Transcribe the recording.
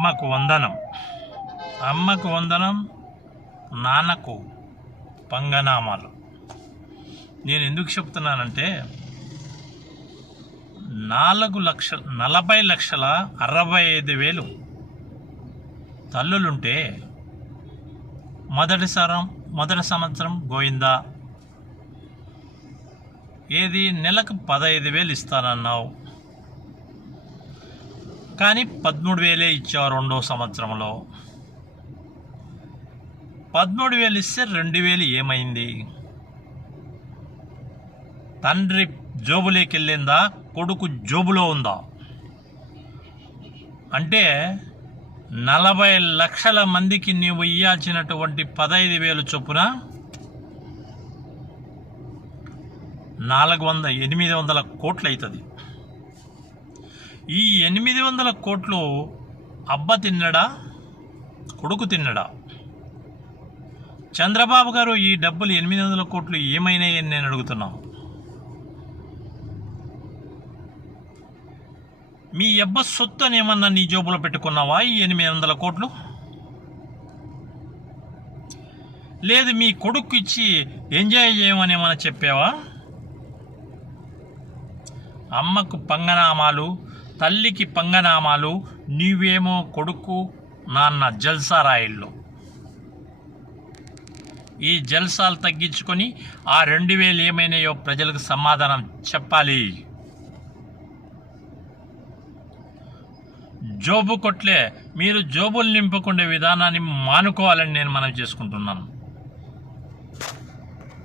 అమ్మకు వందనం. అమ్మకు వందనం, నాన్నకు పంగనామాలు. నేను ఎందుకు చెప్తున్నానంటే 40,65,000 తల్లులుంటే మొదటి సంవత్సరం గోయిందా, ఏది నెలకు 15,000 ఇస్తానన్నావు, కానీ 13,000 ఇచ్చావు రెండో సంవత్సరంలో. 13,000 ఇస్తే 2,000 ఏమైంది? తండ్రి జోబులోకి వెళ్ళిందా, కొడుకు జోబులో ఉందా? అంటే 40 లక్షల మందికి నీవు ఇయ్యాల్సినటువంటి 15,000 చొప్పున 800 కోట్లు అవుతుంది. ఈ 800 కోట్లు అబ్బ తిన్నడా, కొడుకు తిన్నడా? చంద్రబాబు గారు ఈ డబ్బులు 800 కోట్లు ఏమైనాయని నేను అడుగుతున్నాను. మీ అబ్బ సొత్తు అని ఏమన్నా నీ జోబులో పెట్టుకున్నావా ఈ 800 కోట్లు? లేదు మీ కొడుకు ఇచ్చి ఎంజాయ్ చేయమని ఏమన్నా చెప్పావా? అమ్మకు పంగనామాలు, తల్లికి పంగనామాలు, నీవేమో కొడుకు నాన్న జల్సా రాయిళ్ళు. ఈ జల్సాలు తగ్గించుకొని ఆ 2,000 ఏమైనాయో ప్రజలకు సమాధానం చెప్పాలి. జోబు కొట్లే మీరు జోబులు నింపుకునే విధానాన్ని మానుకోవాలని నేను మనవి చేసుకుంటున్నాను.